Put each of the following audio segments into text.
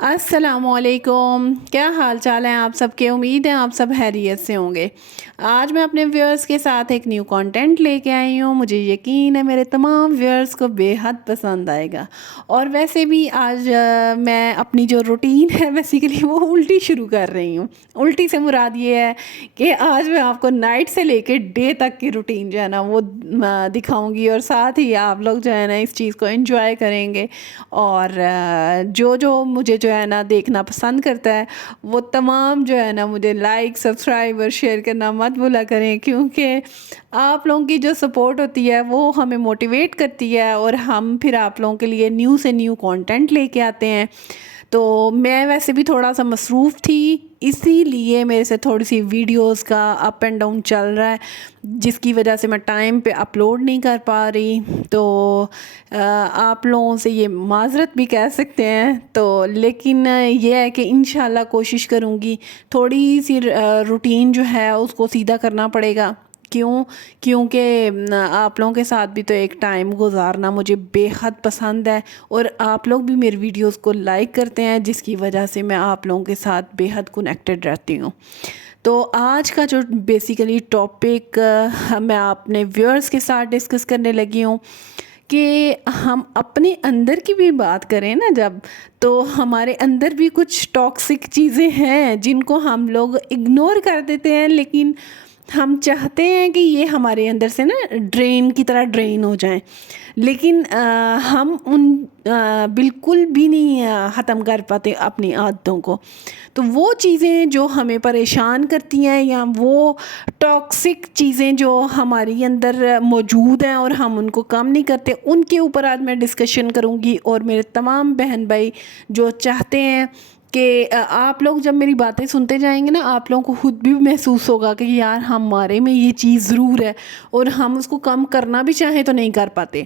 السلام علیکم، کیا حال چال ہیں آپ سب کے؟ امید ہے آپ سب خیریت سے ہوں گے۔ آج میں اپنے ویورز کے ساتھ ایک نیو کانٹینٹ لے کے آئی ہوں۔ مجھے یقین ہے میرے تمام ویورز کو بے حد پسند آئے گا۔ اور ویسے بھی آج میں اپنی جو روٹین ہے بیسیکلی وہ الٹی شروع کر رہی ہوں۔ الٹی سے مراد یہ ہے کہ آج میں آپ کو نائٹ سے لے کے ڈے تک کی روٹین جو ہے نا وہ دکھاؤں گی، اور ساتھ ہی آپ لوگ جو ہے نا اس چیز کو انجوائے کریں گے۔ اور جو مجھے جو ہے نا دیکھنا پسند کرتا ہے وہ تمام جو ہے نا مجھے لائک، سبسکرائب اور شیئر کرنا مت بھولا کریں، کیونکہ آپ لوگوں کی جو سپورٹ ہوتی ہے وہ ہمیں موٹیویٹ کرتی ہے، اور ہم پھر آپ لوگوں کے لیے نیو سے نیو کانٹینٹ لے کے آتے ہیں۔ تو میں ویسے بھی تھوڑا سا مصروف تھی، اسی لیے میرے سے تھوڑی سی ویڈیوز کا اپ اینڈ ڈاؤن چل رہا ہے، جس کی وجہ سے میں ٹائم پہ اپلوڈ نہیں کر پا رہی۔ تو آپ لوگوں سے یہ معذرت بھی کہہ سکتے ہیں، تو لیکن یہ ہے کہ انشاءاللہ کوشش کروں گی۔ تھوڑی سی روٹین جو ہے اس کو سیدھا کرنا پڑے گا، کیونکہ آپ لوگوں کے ساتھ بھی تو ایک ٹائم گزارنا مجھے بے حد پسند ہے، اور آپ لوگ بھی میری ویڈیوز کو لائک کرتے ہیں، جس کی وجہ سے میں آپ لوگوں کے ساتھ بے حد کنیکٹڈ رہتی ہوں۔ تو آج کا جو بیسیکلی ٹاپک میں اپنے ویورز کے ساتھ ڈسکس کرنے لگی ہوں کہ ہم اپنے اندر کی بھی بات کریں نا جب، تو ہمارے اندر بھی کچھ ٹاکسک چیزیں ہیں جن کو ہم لوگ اگنور کر دیتے ہیں، لیکن ہم چاہتے ہیں کہ یہ ہمارے اندر سے نا ڈرین کی طرح ڈرین ہو جائیں، لیکن ہم ان بالکل بھی نہیں ختم کر پاتے اپنی عادتوں کو۔ تو وہ چیزیں جو ہمیں پریشان کرتی ہیں، یا وہ ٹاکسک چیزیں جو ہماری اندر موجود ہیں اور ہم ان کو کم نہیں کرتے، ان کے اوپر آج میں ڈسکشن کروں گی۔ اور میرے تمام بہن بھائی جو چاہتے ہیں کہ آپ لوگ جب میری باتیں سنتے جائیں گے نا، آپ لوگوں کو خود بھی محسوس ہوگا کہ یار ہمارے میں یہ چیز ضرور ہے، اور ہم اس کو کم کرنا بھی چاہیں تو نہیں کر پاتے۔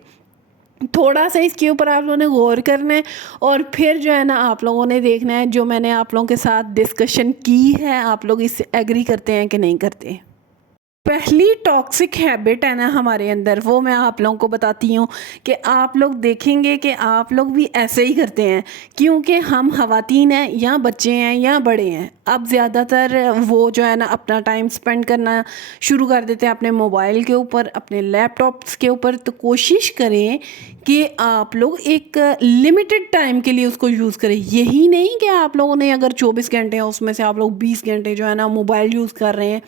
تھوڑا سا اس کے اوپر آپ لوگوں نے غور کرنا ہے، اور پھر جو ہے نا آپ لوگوں نے دیکھنا ہے جو میں نے آپ لوگوں کے ساتھ ڈسکشن کی ہے، آپ لوگ اس سے ایگری کرتے ہیں کہ نہیں کرتے۔ پہلی ٹاکسک ہیبٹ ہے نا ہمارے اندر، وہ میں آپ لوگوں کو بتاتی ہوں کہ آپ لوگ دیکھیں گے کہ آپ لوگ بھی ایسے ہی کرتے ہیں، کیونکہ ہم خواتین ہیں یا بچے ہیں یا بڑے ہیں، اب زیادہ تر وہ جو ہے نا اپنا ٹائم سپینڈ کرنا شروع کر دیتے ہیں اپنے موبائل کے اوپر، اپنے لیپ ٹاپس کے اوپر۔ تو کوشش کریں کہ آپ لوگ ایک لمیٹڈ ٹائم کے لیے اس کو یوز کریں۔ یہی نہیں کہ آپ لوگوں نے اگر 24 گھنٹے ہیں اس میں سے آپ لوگ 20 گھنٹے جو ہے نا موبائل یوز کر رہے ہیں۔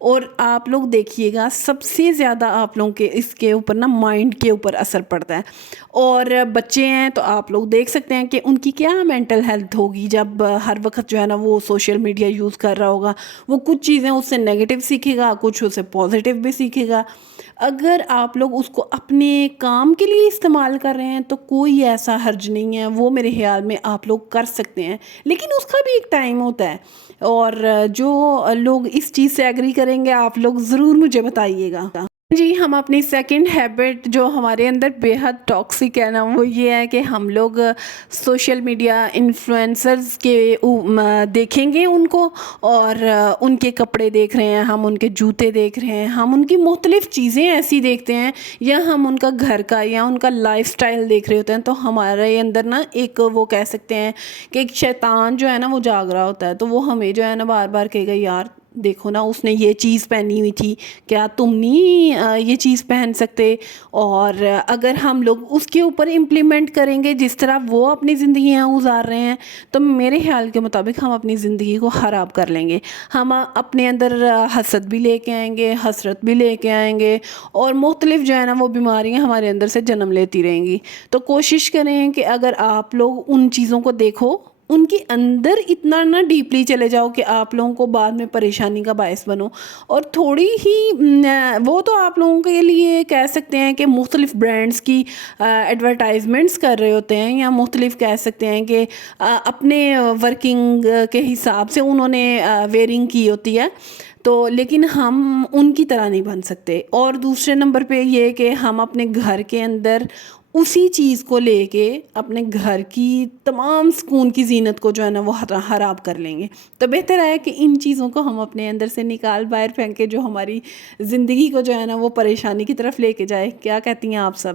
اور آپ لوگ دیکھیے گا سب سے زیادہ آپ لوگوں کے اس کے اوپر نا مائنڈ کے اوپر اثر پڑتا ہے، اور بچے ہیں تو آپ لوگ دیکھ سکتے ہیں کہ ان کی کیا مینٹل ہیلتھ ہوگی جب ہر وقت جو ہے نا وہ سوشل میڈیا یوز کر رہا ہوگا۔ وہ کچھ چیزیں اس سے نیگیٹو سیکھے گا، کچھ اس سے پازیٹیو بھی سیکھے گا۔ اگر آپ لوگ اس کو اپنے کام کے لیے استعمال کر رہے ہیں تو کوئی ایسا حرج نہیں ہے، وہ میرے خیال میں آپ لوگ کر سکتے ہیں، لیکن اس کا بھی ایک ٹائم ہوتا ہے۔ اور جو لوگ اس چیز سے ایگری کریں گے آپ لوگ ضرور مجھے بتائیے گا۔ جی، ہم اپنی سیکنڈ ہیبٹ جو ہمارے اندر بے حد ٹاکسک ہے نا، وہ یہ ہے کہ ہم لوگ سوشل میڈیا انفلوئنسرز کے دیکھیں گے ان کو، اور ان کے کپڑے دیکھ رہے ہیں، ہم ان کے جوتے دیکھ رہے ہیں، ہم ان کی مختلف چیزیں ایسی دیکھتے ہیں، یا ہم ان کا گھر کا یا ان کا لائف سٹائل دیکھ رہے ہوتے ہیں، تو ہمارے اندر نا ایک وہ کہہ سکتے ہیں کہ ایک شیطان جو ہے نا وہ جاگ رہا ہوتا ہے، تو وہ ہمیں جو ہے نا بار بار کہے گا یار دیکھو نا اس نے یہ چیز پہنی ہوئی تھی، کیا تم نہیں یہ چیز پہن سکتے؟ اور اگر ہم لوگ اس کے اوپر امپلیمنٹ کریں گے جس طرح وہ اپنی زندگیاں گزار رہے ہیں، تو میرے خیال کے مطابق ہم اپنی زندگی کو خراب کر لیں گے۔ ہم اپنے اندر حسد بھی لے کے آئیں گے، حسرت بھی لے کے آئیں گے، اور مختلف جو ہے نا وہ بیماریاں ہمارے اندر سے جنم لیتی رہیں گی۔ تو کوشش کریں کہ اگر آپ لوگ ان چیزوں کو دیکھو، ان کے اندر اتنا نہ ڈیپلی چلے جاؤ کہ آپ لوگوں کو بعد میں پریشانی کا باعث بنو۔ اور تھوڑی ہی وہ تو آپ لوگوں کے لیے کہہ سکتے ہیں کہ مختلف برانڈز کی ایڈورٹائزمنٹس کر رہے ہوتے ہیں، یا مختلف کہہ سکتے ہیں کہ اپنے ورکنگ کے حساب سے انہوں نے ویئرنگ کی ہوتی ہے، تو لیکن ہم ان کی طرح نہیں بن سکتے۔ اور دوسرے نمبر پہ یہ کہ ہم اپنے گھر کے اندر اسی چیز کو لے کے اپنے گھر کی تمام سکون کی زینت کو جو ہے نا وہ خراب کر لیں گے۔ تو بہتر ہے کہ ان چیزوں کو ہم اپنے اندر سے نکال باہر پھینکے جو ہماری زندگی کو جو ہے نا وہ پریشانی کی طرف لے کے جائے۔ کیا کہتی ہیں آپ سب؟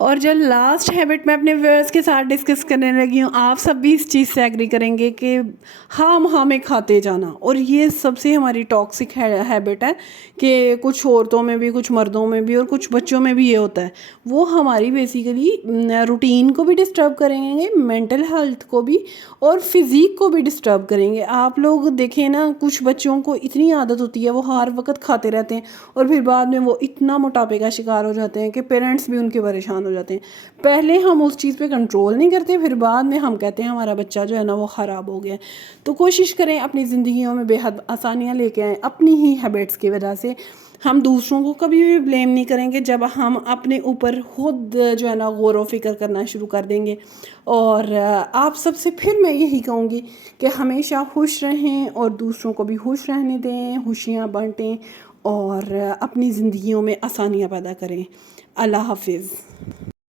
اور جو لاسٹ ہیبٹ میں اپنے ویورز کے ساتھ ڈسکس کرنے لگی ہوں، آپ سب بھی اس چیز سے ایگری کریں گے کہ ہاں میں کھاتے جانا، اور یہ سب سے ہماری ٹاکسک ہیبٹ ہے کہ کچھ عورتوں میں بھی، کچھ مردوں میں بھی اور کچھ بچوں میں بھی یہ ہوتا ہے. وہ ہماری بیسیکلی روٹین کو بھی ڈسٹرب کریں گے، مینٹل ہیلتھ کو بھی اور فزیک کو بھی ڈسٹرب کریں گے. آپ لوگ دیکھیں نا، کچھ بچوں کو اتنی عادت ہوتی ہے، وہ ہر وقت کھاتے رہتے ہیں اور پھر بعد میں وہ اتنا موٹاپے کا شکار ہو جاتے ہیں کہ پیرنٹس بھی ان کے پریشان ہو جاتے ہیں. پہلے ہم اس چیز پہ کنٹرول نہیں کرتے، پھر بعد میں ہم کہتے ہیں ہمارا بچہ جو ہے نا وہ خراب ہو گیا. تو کوشش کریں اپنی زندگیوں میں بے حد آسانیاں لے کے آئیں اپنی ہی ہیبٹس کی وجہ سے. ہم دوسروں کو کبھی بھی بلیم نہیں کریں گے جب ہم اپنے اوپر خود جو ہے نا غور و فکر کرنا شروع کر دیں گے. اور آپ سب سے پھر میں یہی کہوں گی کہ ہمیشہ خوش رہیں اور دوسروں کو بھی خوش رہنے دیں، خوشیاں بانٹیں اور اپنی زندگیوں میں آسانیاں پیدا کریں. اللہ حافظ.